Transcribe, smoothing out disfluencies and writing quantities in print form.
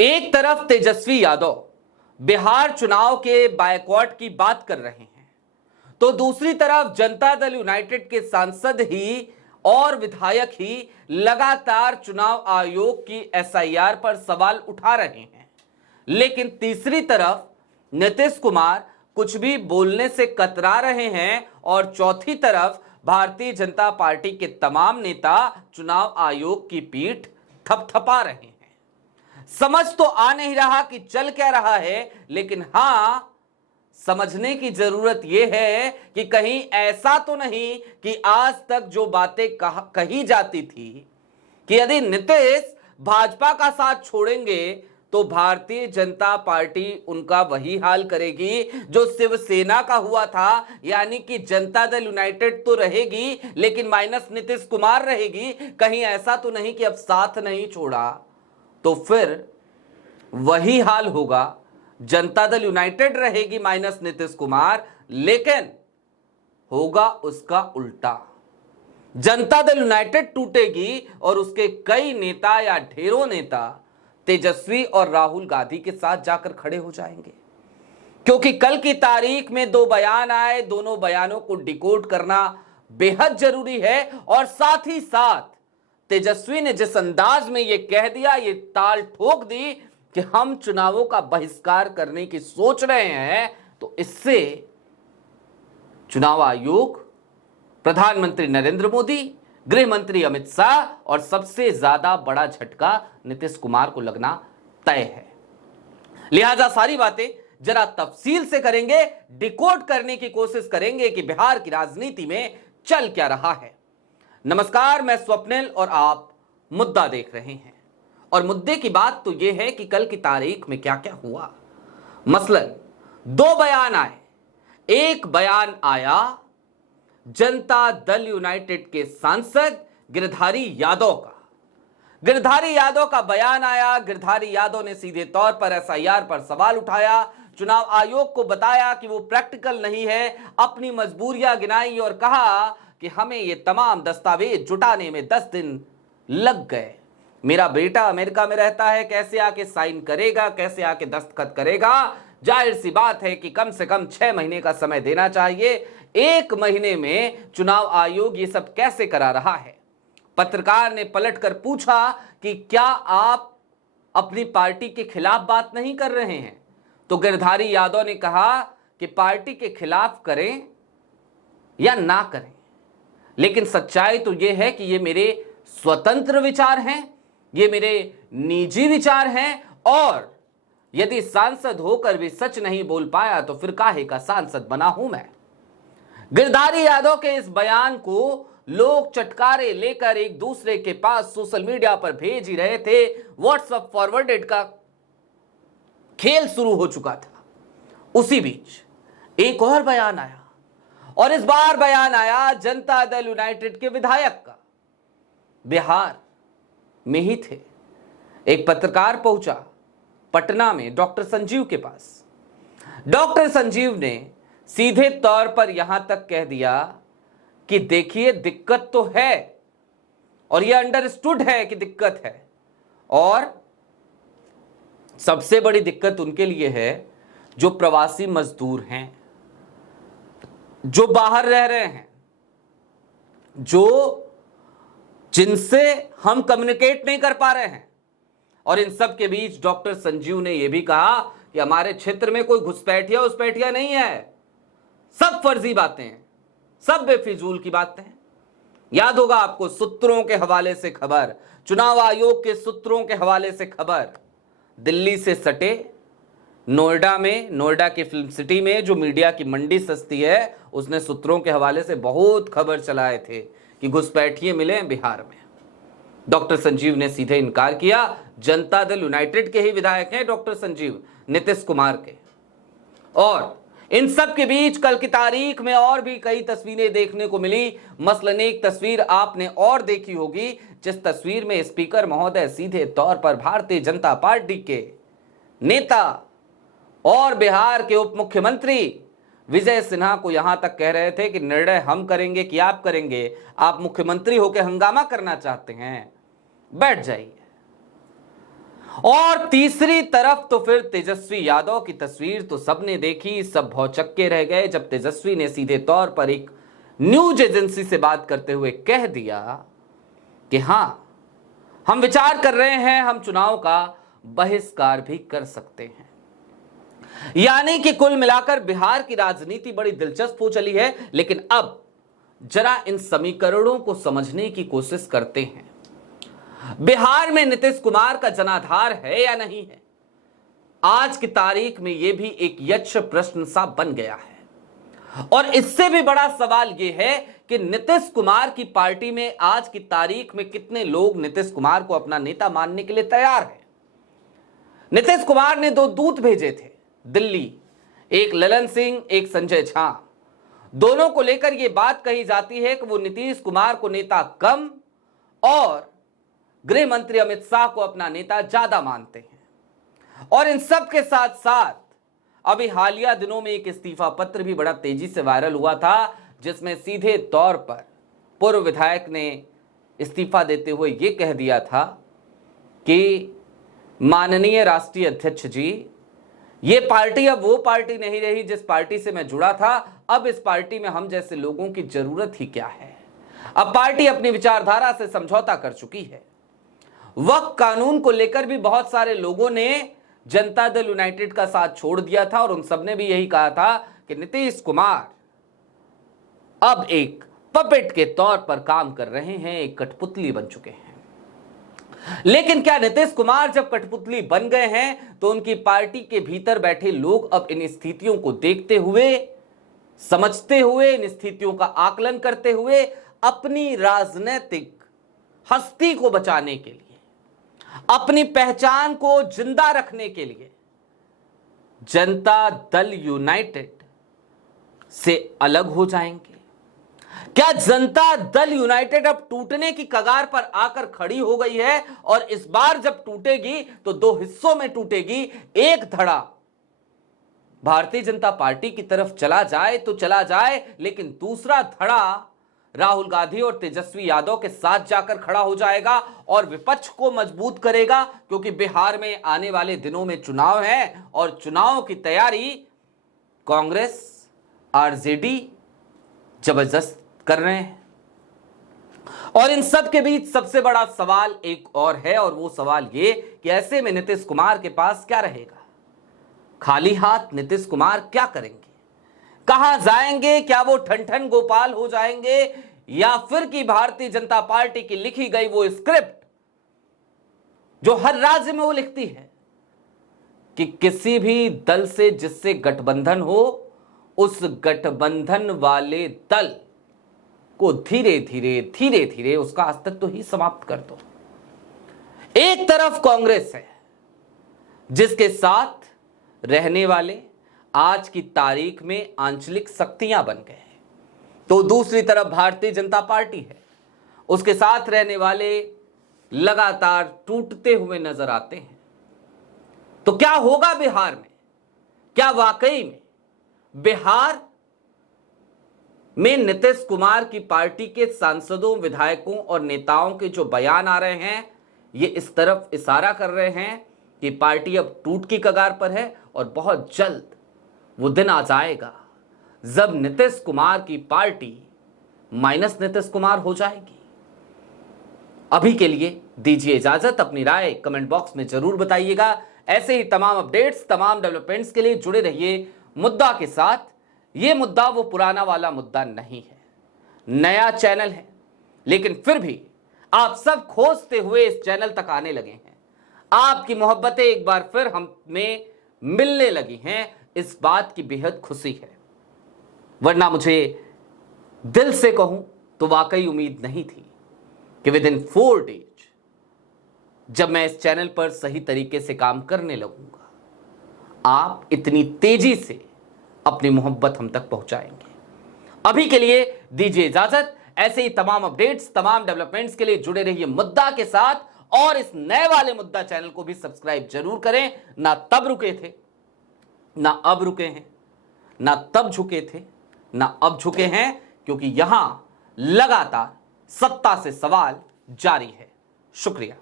एक तरफ तेजस्वी यादव बिहार चुनाव के बायकॉट की बात कर रहे हैं, तो दूसरी तरफ जनता दल यूनाइटेड के सांसद ही और विधायक ही लगातार चुनाव आयोग की एसआईआर पर सवाल उठा रहे हैं। लेकिन तीसरी तरफ नीतीश कुमार कुछ भी बोलने से कतरा रहे हैं और चौथी तरफ भारतीय जनता पार्टी के तमाम नेता चुनाव आयोग की पीठ थपथपा रहे हैं। समझ तो आ नहीं रहा कि चल क्या रहा है, लेकिन हां, समझने की जरूरत यह है कि कहीं ऐसा तो नहीं कि आज तक जो बातें कही जाती थी कि यदि नीतीश भाजपा का साथ छोड़ेंगे तो भारतीय जनता पार्टी उनका वही हाल करेगी जो शिवसेना का हुआ था, यानी कि जनता दल यूनाइटेड तो रहेगी लेकिन माइनस नीतीश कुमार रहेगी। कहीं ऐसा तो नहीं कि अब साथ नहीं छोड़ा तो फिर वही हाल होगा, जनता दल यूनाइटेड रहेगी माइनस नीतीश कुमार, लेकिन होगा उसका उल्टा। जनता दल यूनाइटेड टूटेगी और उसके कई नेता या ढेरों नेता तेजस्वी और राहुल गांधी के साथ जाकर खड़े हो जाएंगे। क्योंकि कल की तारीख में दो बयान आए, दोनों बयानों को डिकोड करना बेहद जरूरी है। और साथ ही साथ तेजस्वी ने जिस अंदाज में यह कह दिया, ये ताल ठोक दी कि हम चुनावों का बहिष्कार करने की सोच रहे हैं, तो इससे चुनाव आयोग, प्रधानमंत्री नरेंद्र मोदी, गृह मंत्री अमित शाह और सबसे ज्यादा बड़ा झटका नीतीश कुमार को लगना तय है। लिहाजा सारी बातें जरा तफसील से करेंगे, डिकोड करने की कोशिश करेंगे कि बिहार की राजनीति में चल क्या रहा है। नमस्कार, मैं स्वप्निल और आप मुद्दा देख रहे हैं। और मुद्दे की बात तो यह है कि कल की तारीख में क्या क्या हुआ। मसलन दो बयान आए। एक बयान आया जनता दल यूनाइटेड के सांसद गिरधारी यादव का। गिरधारी यादव का बयान आया। गिरधारी यादव ने सीधे तौर पर एसआईआर पर सवाल उठाया, चुनाव आयोग को बताया कि वो प्रैक्टिकल नहीं है, अपनी मजबूरियां गिनाई और कहा कि हमें ये तमाम दस्तावेज जुटाने में 10 दिन लग गए। मेरा बेटा अमेरिका में रहता है, कैसे आके साइन करेगा, कैसे आके दस्तखत करेगा। जाहिर सी बात है कि कम से कम 6 महीने का समय देना चाहिए। 1 महीने में चुनाव आयोग ये सब कैसे करा रहा है। पत्रकार ने पलटकर पूछा कि क्या आप अपनी पार्टी के खिलाफ बात नहीं कर रहे हैं? तो गिरधारी यादव ने कहा कि पार्टी के खिलाफ करें या ना करें, लेकिन सच्चाई तो यह है कि ये मेरे स्वतंत्र विचार हैं, ये मेरे निजी विचार हैं, और यदि सांसद होकर भी सच नहीं बोल पाया तो फिर काहे का सांसद बना हूं मैं। गिरधारी यादव के इस बयान को लोग चटकारे लेकर एक दूसरे के पास सोशल मीडिया पर भेज ही रहे थे। व्हाट्सएप फॉरवर्डेड का खेल शुरू हो चुका था। उसी बीच एक और बयान आया, और इस बार बयान आया जनता दल यूनाइटेड के विधायक का। बिहार में ही थे। एक पत्रकार पहुंचा पटना में डॉक्टर संजीव के पास। डॉक्टर संजीव ने सीधे तौर पर यहां तक कह दिया कि देखिए, दिक्कत तो है और यह अंडरस्टूड है कि दिक्कत है, और सबसे बड़ी दिक्कत उनके लिए है जो प्रवासी मजदूर हैं, जो बाहर रह रहे हैं, जो जिनसे हम कम्युनिकेट नहीं कर पा रहे हैं। और इन सब के बीच डॉक्टर संजीव ने यह भी कहा कि हमारे क्षेत्र में कोई घुसपैठिया उसपैठिया नहीं है, सब फर्जी बातें हैं, सब बेफिजूल की बातें हैं। याद होगा आपको सूत्रों के हवाले से खबर, चुनाव आयोग के सूत्रों के हवाले से खबर, दिल्ली से सटे नोएडा में, नोएडा की फिल्म सिटी में जो मीडिया की मंडी सस्ती है, उसने सूत्रों के हवाले से बहुत खबर चलाए थे कि घुसपैठिए मिले हैं बिहार में। डॉक्टर संजीव ने सीधे इनकार किया। जनता दल यूनाइटेड के ही विधायक हैं डॉक्टर संजीव, नीतीश कुमार के। और इन सब के बीच कल की तारीख में और भी कई तस्वीरें देखने को मिली। मसलन एक तस्वीर आपने और देखी होगी, जिस तस्वीर में स्पीकर महोदय सीधे तौर पर भारतीय जनता पार्टी के नेता और बिहार के उप मुख्यमंत्री विजय सिन्हा को यहां तक कह रहे थे कि निर्णय हम करेंगे कि आप करेंगे, आप मुख्यमंत्री होकर हंगामा करना चाहते हैं, बैठ जाइए। और तीसरी तरफ तो फिर तेजस्वी यादव की तस्वीर तो सबने देखी, सब भौचक्के रह गए जब तेजस्वी ने सीधे तौर पर एक न्यूज एजेंसी से बात करते हुए कह दिया कि हां, हम विचार कर रहे हैं, हम चुनाव का बहिष्कार भी कर सकते हैं। यानी कि कुल मिलाकर बिहार की राजनीति बड़ी दिलचस्प हो चली है। लेकिन अब जरा इन समीकरणों को समझने की कोशिश करते हैं। बिहार में नीतीश कुमार का जनाधार है या नहीं है, आज की तारीख में यह भी एक यक्ष प्रश्न सा बन गया है। और इससे भी बड़ा सवाल यह है कि नीतीश कुमार की पार्टी में आज की तारीख में कितने लोग नीतीश कुमार को अपना नेता मानने के लिए तैयार हैं। नीतीश कुमार ने 2 दूत भेजे थे दिल्ली, एक ललन सिंह, एक संजय झा। दोनों को लेकर यह बात कही जाती है कि वो नीतीश कुमार को नेता कम और गृह मंत्री अमित शाह को अपना नेता ज्यादा मानते हैं। और इन सब के साथ साथ अभी हालिया दिनों में एक इस्तीफा पत्र भी बड़ा तेजी से वायरल हुआ था, जिसमें सीधे तौर पर पूर्व विधायक ने इस्तीफा देते हुए यह कह दिया था कि माननीय राष्ट्रीय अध्यक्ष जी, ये पार्टी अब वो पार्टी नहीं रही जिस पार्टी से मैं जुड़ा था। अब इस पार्टी में हम जैसे लोगों की जरूरत ही क्या है। अब पार्टी अपनी विचारधारा से समझौता कर चुकी है। वक्फ कानून को लेकर भी बहुत सारे लोगों ने जनता दल यूनाइटेड का साथ छोड़ दिया था और उन सबने भी यही कहा था कि नीतीश कुमार अब एक पपेट के तौर पर काम कर रहे हैं, एक कठपुतली बन चुके हैं। लेकिन क्या नीतीश कुमार जब कठपुतली बन गए हैं तो उनकी पार्टी के भीतर बैठे लोग अब इन स्थितियों को देखते हुए, समझते हुए, इन स्थितियों का आकलन करते हुए अपनी राजनीतिक हस्ती को बचाने के लिए, अपनी पहचान को जिंदा रखने के लिए जनता दल यूनाइटेड से अलग हो जाएंगे? क्या जनता दल यूनाइटेड अब टूटने की कगार पर आकर खड़ी हो गई है और इस बार जब टूटेगी तो 2 हिस्सों में टूटेगी। एक धड़ा भारतीय जनता पार्टी की तरफ चला जाए तो चला जाए, लेकिन दूसरा धड़ा राहुल गांधी और तेजस्वी यादव के साथ जाकर खड़ा हो जाएगा और विपक्ष को मजबूत करेगा, क्योंकि बिहार में आने वाले दिनों में चुनाव है और चुनाव की तैयारी कांग्रेस, आरजेडी जबरदस्त कर रहे हैं। और इन सब के बीच सबसे बड़ा सवाल एक और है, और वो सवाल ये कि ऐसे में नीतीश कुमार के पास क्या रहेगा? खाली हाथ नीतीश कुमार क्या करेंगे? कहां जाएंगे? क्या वो ठन गोपाल हो जाएंगे, या फिर कि भारतीय जनता पार्टी की लिखी गई वो स्क्रिप्ट जो हर राज्य में वो लिखती है कि किसी भी दल से जिससे गठबंधन हो, उस गठबंधन वाले दल को धीरे धीरे उसका अस्तित्व ही समाप्त कर दो। एक तरफ कांग्रेस है जिसके साथ रहने वाले आज की तारीख में आंचलिक शक्तियां बन गए हैं, तो दूसरी तरफ भारतीय जनता पार्टी है, उसके साथ रहने वाले लगातार टूटते हुए नजर आते हैं। तो क्या होगा बिहार में? क्या वाकई में बिहार में नीतीश कुमार की पार्टी के सांसदों, विधायकों और नेताओं के जो बयान आ रहे हैं, ये इस तरफ इशारा कर रहे हैं कि पार्टी अब टूट की कगार पर है और बहुत जल्द वो दिन आ जाएगा जब नीतीश कुमार की पार्टी माइनस नीतीश कुमार हो जाएगी। अभी के लिए दीजिए इजाजत। अपनी राय कमेंट बॉक्स में जरूर बताइएगा। ऐसे ही तमाम अपडेट्स, तमाम डेवलपमेंट्स के लिए जुड़े रहिए मुद्दा के साथ। ये मुद्दा वो पुराना वाला मुद्दा नहीं है, नया चैनल है, लेकिन फिर भी आप सब खोजते हुए इस चैनल तक आने लगे हैं। आपकी मोहब्बतें एक बार फिर हमें मिलने लगी हैं, इस बात की बेहद खुशी है। वरना मुझे दिल से कहूं तो वाकई उम्मीद नहीं थी कि विद इन 4 डेज जब मैं इस चैनल पर सही तरीके से काम करने लगूंगा, आप इतनी तेजी से अपनी मोहब्बत हम तक पहुंचाएंगे। अभी के लिए दीजिए इजाजत। ऐसे ही तमाम अपडेट्स, तमाम डेवलपमेंट्स के लिए जुड़े रहिए मुद्दा के साथ, और इस नए वाले मुद्दा चैनल को भी सब्सक्राइब जरूर करें। ना तब रुके थे, ना अब रुके हैं, ना तब झुके थे, ना अब झुके हैं, क्योंकि यहां लगातार सत्ता से सवाल जारी है। शुक्रिया।